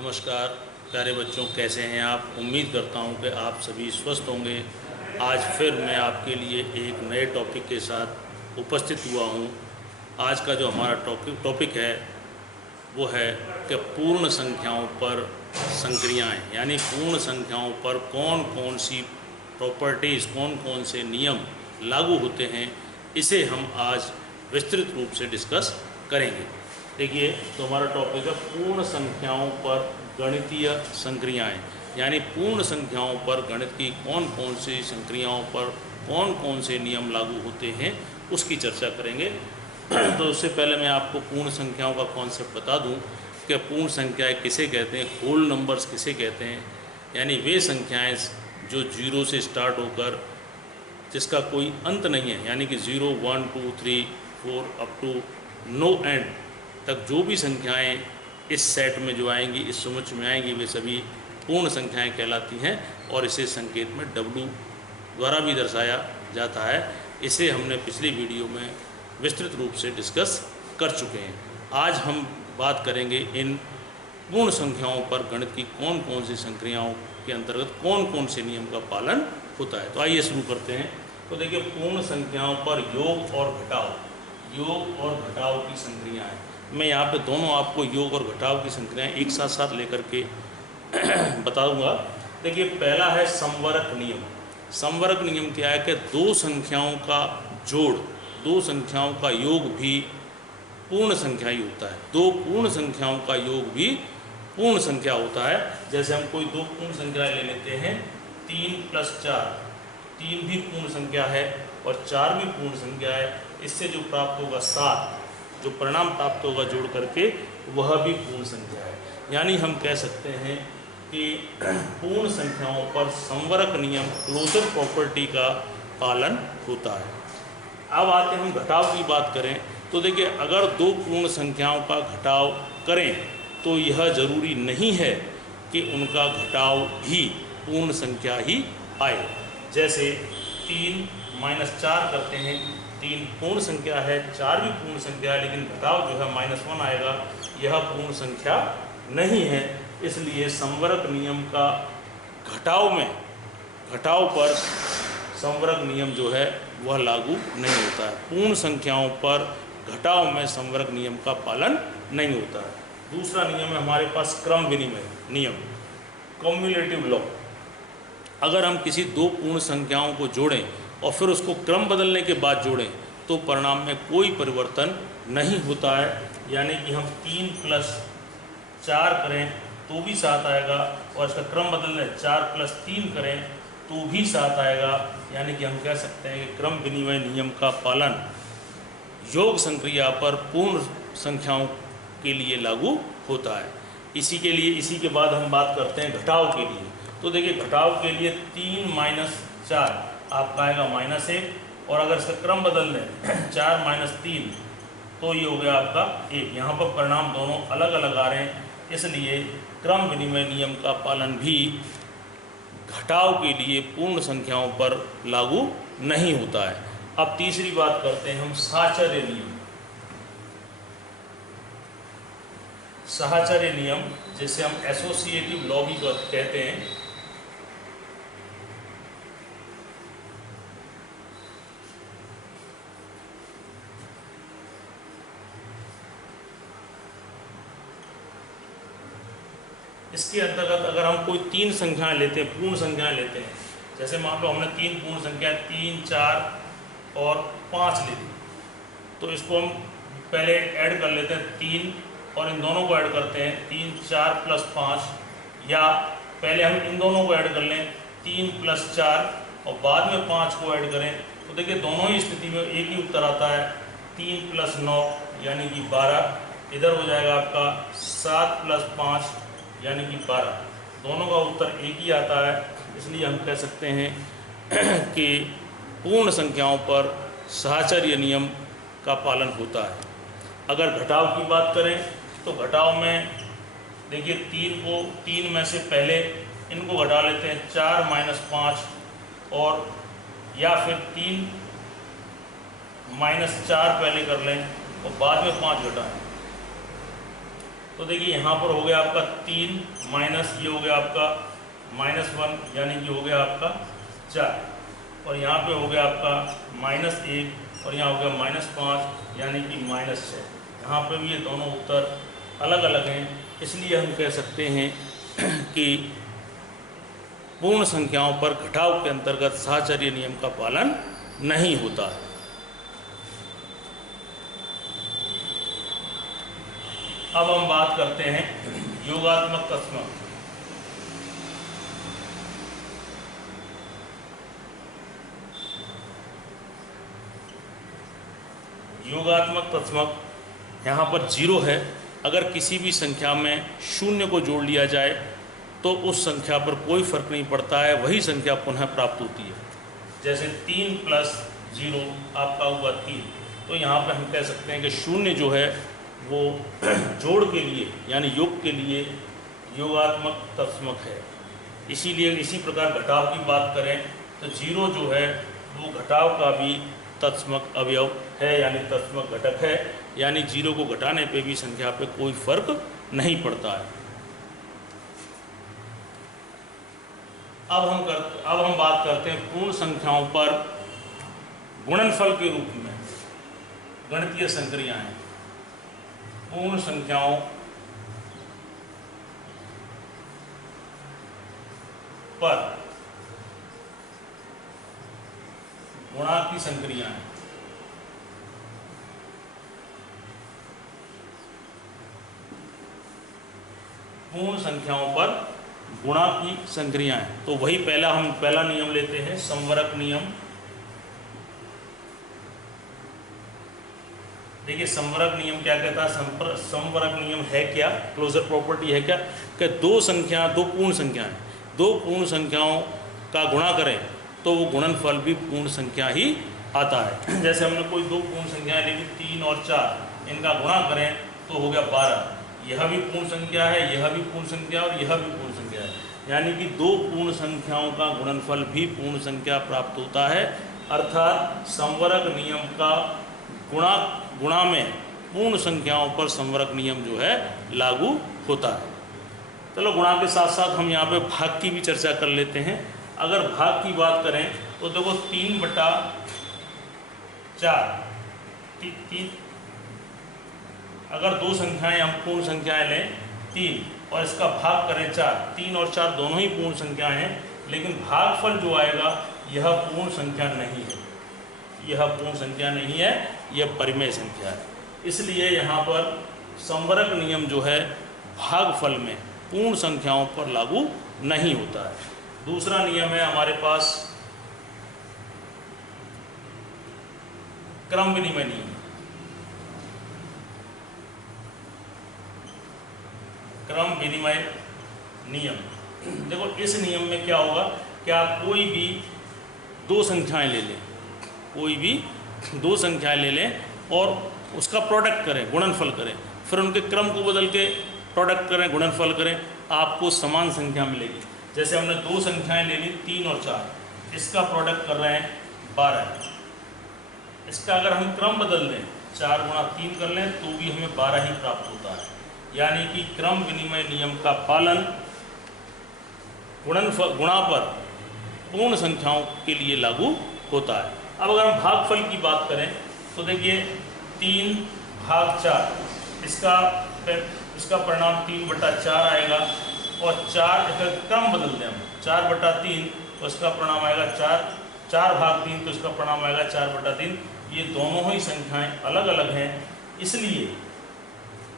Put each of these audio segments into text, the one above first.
नमस्कार प्यारे बच्चों, कैसे हैं आप। उम्मीद करता हूं कि आप सभी स्वस्थ होंगे। आज फिर मैं आपके लिए एक नए टॉपिक के साथ उपस्थित हुआ हूं। आज का जो हमारा टॉपिक है वो है कि पूर्ण संख्याओं पर संक्रियाएं, यानी पूर्ण संख्याओं पर कौन कौन सी प्रॉपर्टीज़, कौन कौन से नियम लागू होते हैं, इसे हम आज विस्तृत रूप से डिस्कस करेंगे। देखिए, तो हमारा टॉपिक है पूर्ण संख्याओं पर गणितीय संक्रियाएं, यानी पूर्ण संख्याओं पर गणित की कौन कौन सी संक्रियाओं पर कौन कौन से नियम लागू होते हैं, उसकी चर्चा करेंगे। तो उससे पहले मैं आपको पूर्ण संख्याओं का कॉन्सेप्ट बता दूं कि पूर्ण संख्याएं किसे कहते हैं, होल नंबर्स किसे कहते हैं। यानी वे संख्याएं जो जीरो से स्टार्ट होकर जिसका कोई अंत नहीं है, यानी कि 0, 1, 2, 3, 4 अप टू नो एंड तक जो भी संख्याएं इस सेट में जो आएंगी, इस समुच्चय में आएंगी, वे सभी पूर्ण संख्याएं कहलाती हैं। और इसे संकेत में W द्वारा भी दर्शाया जाता है। इसे हमने पिछली वीडियो में विस्तृत रूप से डिस्कस कर चुके हैं। आज हम बात करेंगे इन पूर्ण संख्याओं पर गणित की कौन कौन सी संक्रियाओं के अंतर्गत कौन कौन से नियम का पालन होता है। तो आइए शुरू करते हैं। तो देखिए, पूर्ण संख्याओं पर योग और घटाव की संक्रियाएं, मैं यहाँ पे दोनों आपको योग और घटाव की संक्रियाएं एक साथ साथ लेकर के बताऊंगा। देखिए, पहला है समवरक नियम। समवरक नियम क्या है कि दो संख्याओं का जोड़, दो संख्याओं का योग भी पूर्ण संख्या ही होता है। दो पूर्ण संख्याओं का योग भी पूर्ण संख्या होता है। जैसे हम कोई दो पूर्ण संख्याएं ले लेते हैं, 3 + 4, 3 भी पूर्ण संख्या है और 4 भी पूर्ण संख्या है। इससे जो प्राप्त होगा 7, जो परिणाम प्राप्त होगा जोड़ करके, वह भी पूर्ण संख्या है। यानी हम कह सकते हैं कि पूर्ण संख्याओं पर समवरक नियम, क्लोजर प्रॉपर्टी का पालन होता है। अब आते हैं हम घटाव की बात करें तो देखिए, अगर दो पूर्ण संख्याओं का घटाव करें तो यह जरूरी नहीं है कि उनका घटाव भी पूर्ण संख्या ही आए। जैसे 3 - 4 करते हैं, 3 पूर्ण संख्या है, 4 भी पूर्ण संख्या है, लेकिन घटाव जो है -1 आएगा, यह पूर्ण संख्या नहीं है। इसलिए समवरक नियम का घटाव पर समवरक नियम जो है वह लागू नहीं होता है। पूर्ण संख्याओं पर घटाव में समवरक नियम का पालन नहीं होता है। दूसरा नियम है हमारे पास क्रम विनिमय नियम, कम्युलेटिव लॉ। अगर हम किसी दो पूर्ण संख्याओं को जोड़ें और फिर उसको क्रम बदलने के बाद जोड़ें तो परिणाम में कोई परिवर्तन नहीं होता है। यानी कि हम 3 + 4 करें तो भी 7 आएगा, और इसका क्रम बदल दें 4 + 3 करें तो भी 7 आएगा। यानी कि हम कह सकते हैं कि क्रम विनिमय नियम का पालन योग संक्रिया पर पूर्ण संख्याओं के लिए लागू होता है। इसी के बाद हम बात करते हैं घटाव के लिए। तो देखिए, घटाव के लिए 3 - 4 आपका आएगा -1, और अगर इसका क्रम बदल दें 4 - 3 तो ये हो गया आपका 1। यहाँ पर परिणाम दोनों अलग अलग आ रहे हैं, इसलिए क्रम विनिमय नियम का पालन भी घटाव के लिए पूर्ण संख्याओं पर लागू नहीं होता है। अब तीसरी बात करते हैं हम साहचर्य नियम। साहचर्य नियम, जिसे हम एसोसिएटिव लॉ भी कहते हैं। इसके अंतर्गत अगर हम कोई 3 संख्याएं लेते हैं, पूर्ण संख्याएं लेते हैं, जैसे मान लो हमने 3 पूर्ण संख्याएं 3, 4 और 5 ले ली, तो इसको हम पहले ऐड कर लेते हैं 3, और इन दोनों को ऐड करते हैं 3, 4 + 5, या पहले हम इन दोनों को ऐड कर लें 3 + 4 और बाद में 5 को ऐड करें। तो देखिए, दोनों ही स्थिति में एक ही उत्तर आता है, 3 + 9 यानी कि 12। इधर हो जाएगा आपका 7 + 5 यानी कि 12। दोनों का उत्तर एक ही आता है। इसलिए हम कह सकते हैं कि पूर्ण संख्याओं पर साहचर्य नियम का पालन होता है। अगर घटाव की बात करें तो घटाव में देखिए, 3 में से पहले इनको घटा लेते हैं, 4 - 5, और या फिर 3 - 4 पहले कर लें और बाद में 5 घटाएं। तो देखिए यहाँ पर हो गया आपका 3 माइनस ये हो गया आपका -1 यानी कि हो गया आपका 4, और यहाँ पे हो गया आपका -1 और यहाँ हो गया -5 यानी कि -6। यहाँ पे भी ये दोनों उत्तर अलग अलग हैं, इसलिए हम कह सकते हैं कि पूर्ण संख्याओं पर घटाव के अंतर्गत साहचर्य नियम का पालन नहीं होता है। अब हम बात करते हैं योगात्मक तत्समक। योगात्मक तत्समक यहाँ पर 0 है। अगर किसी भी संख्या में शून्य को जोड़ लिया जाए तो उस संख्या पर कोई फर्क नहीं पड़ता है, वही संख्या पुनः प्राप्त होती है। जैसे 3 + 0 आपका हुआ 3, तो यहाँ पर हम कह सकते हैं कि शून्य जो है वो जोड़ के लिए यानी योग के लिए योगात्मक तत्समक है। इसीलिए इसी प्रकार घटाव की बात करें तो 0 जो है वो घटाव का भी तत्समक अवयव है यानी तत्समक घटक है, यानी 0 को घटाने पे भी संख्या पे कोई फर्क नहीं पड़ता है। अब हम बात करते हैं पूर्ण संख्याओं पर गुणनफल के रूप में गणितीय संक्रियाएं। पूर्ण संख्याओं पर गुणा की संक्रियाएं। पूर्ण संख्याओं पर गुणा की संक्रियाएं, तो वही पहला नियम लेते हैं, संवरक नियम। देखिए संवरक नियम क्या कहता है? संवरक नियम है क्या? क्लोजर प्रॉपर्टी है क्या कि दो पूर्ण संख्याएं, दो पूर्ण संख्याओं का गुणा करें तो वो गुणनफल भी पूर्ण संख्या ही आता है। जैसे हमने कोई दो पूर्ण संख्याएं ले ली 3 और 4, इनका गुणा करें तो हो गया 12। यह भी पूर्ण संख्या है, यह भी पूर्ण संख्या और यह भी पूर्ण संख्या है, यानी कि दो पूर्ण संख्याओं का गुणनफल भी पूर्ण संख्या प्राप्त होता है। अर्थात संवरक नियम का गुणा में पूर्ण संख्याओं पर संवरक नियम जो है लागू होता है। चलो गुणा के साथ साथ हम यहाँ पे भाग की भी चर्चा कर लेते हैं। अगर भाग की बात करें तो देखो 3/4 अगर दो संख्याएं हम पूर्ण संख्याएं लें 3 और इसका भाग करें 4, 3 और 4 दोनों ही पूर्ण संख्याएं हैं, लेकिन भागफल जो आएगा यह पूर्ण संख्या नहीं है, यह पूर्ण संख्या नहीं है, यह परिमेय संख्या है। इसलिए यहाँ पर संवरक नियम जो है भागफल में पूर्ण संख्याओं पर लागू नहीं होता है। दूसरा नियम है हमारे पास क्रम विनिमय नियम। क्रम विनिमय नियम, देखो इस नियम में क्या होगा कि आप कोई भी दो संख्याएं ले लें, कोई भी दो संख्याएं ले लें और उसका प्रोडक्ट करें, गुणनफल करें, फिर उनके क्रम को बदल के प्रोडक्ट करें, गुणनफल करें, आपको समान संख्या मिलेगी। जैसे हमने दो संख्याएं ले ली 3 और 4, इसका प्रोडक्ट कर रहे हैं 12, इसका अगर हम क्रम बदल लें 4 × 3 कर लें तो भी हमें 12 ही प्राप्त होता है। यानी कि क्रम विनिमय नियम का पालन गुणा पर पूर्ण संख्याओं के लिए लागू होता है। अब अगर हम भागफल की बात करें तो देखिए 3/4, इसका परिणाम 3/4 आएगा, और 4 इसका क्रम बदल दें हम 4/3 तो इसका परिणाम आएगा 4/3 तो इसका परिणाम आएगा 4/3। ये दोनों ही संख्याएं अलग अलग हैं, इसलिए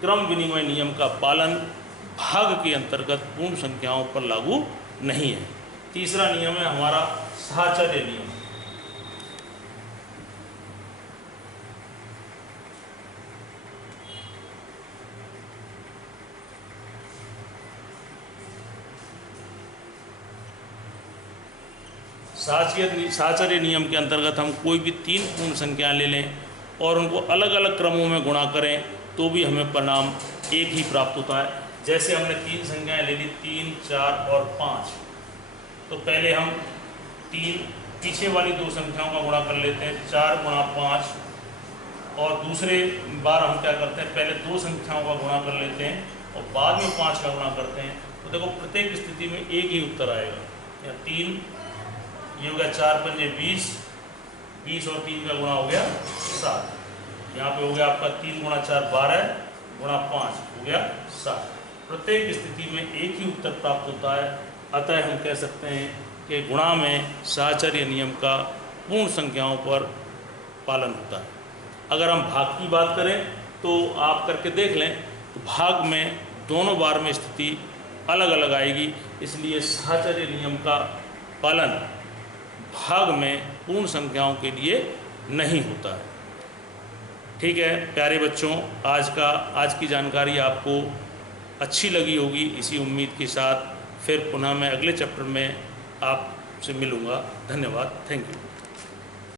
क्रम विनिमय नियम का पालन भाग के अंतर्गत पूर्ण संख्याओं पर लागू नहीं है। तीसरा नियम है हमारा साहचर्य नियम। साहचर्य नियम के अंतर्गत हम कोई भी 3 पूर्ण संख्याएं ले लें और उनको अलग अलग क्रमों में गुणा करें तो भी हमें परिणाम एक ही प्राप्त होता है। जैसे हमने 3 संख्याएं ले ली 3, 4 और 5, तो पहले हम पीछे वाली दो संख्याओं का गुणा कर लेते हैं 4 × 5, और दूसरे बार हम क्या करते हैं पहले दो संख्याओं का गुणा कर लेते हैं और बाद में 5 का गुणा करते हैं तो देखो प्रत्येक स्थिति में एक ही उत्तर आएगा। या 3, ये हो गया 4 पंजे 20, 20 और 3 का गुणा हो गया 7। यहाँ पे हो गया आपका 3 गुणा 4 12 गुणा 5 हो गया 7। प्रत्येक स्थिति में एक ही उत्तर प्राप्त होता है। अतः हम कह सकते हैं कि गुणा में साहचर्य नियम का पूर्ण संख्याओं पर पालन होता है। अगर हम भाग की बात करें तो आप करके देख लें, तो भाग में दोनों बार में स्थिति अलग अलग आएगी, इसलिए साहचर्य नियम का पालन भाग में पूर्ण संख्याओं के लिए नहीं होता है। ठीक है प्यारे बच्चों, आज की जानकारी आपको अच्छी लगी होगी, इसी उम्मीद के साथ फिर पुनः मैं अगले चैप्टर में आपसे मिलूँगा। धन्यवाद, थैंक यू।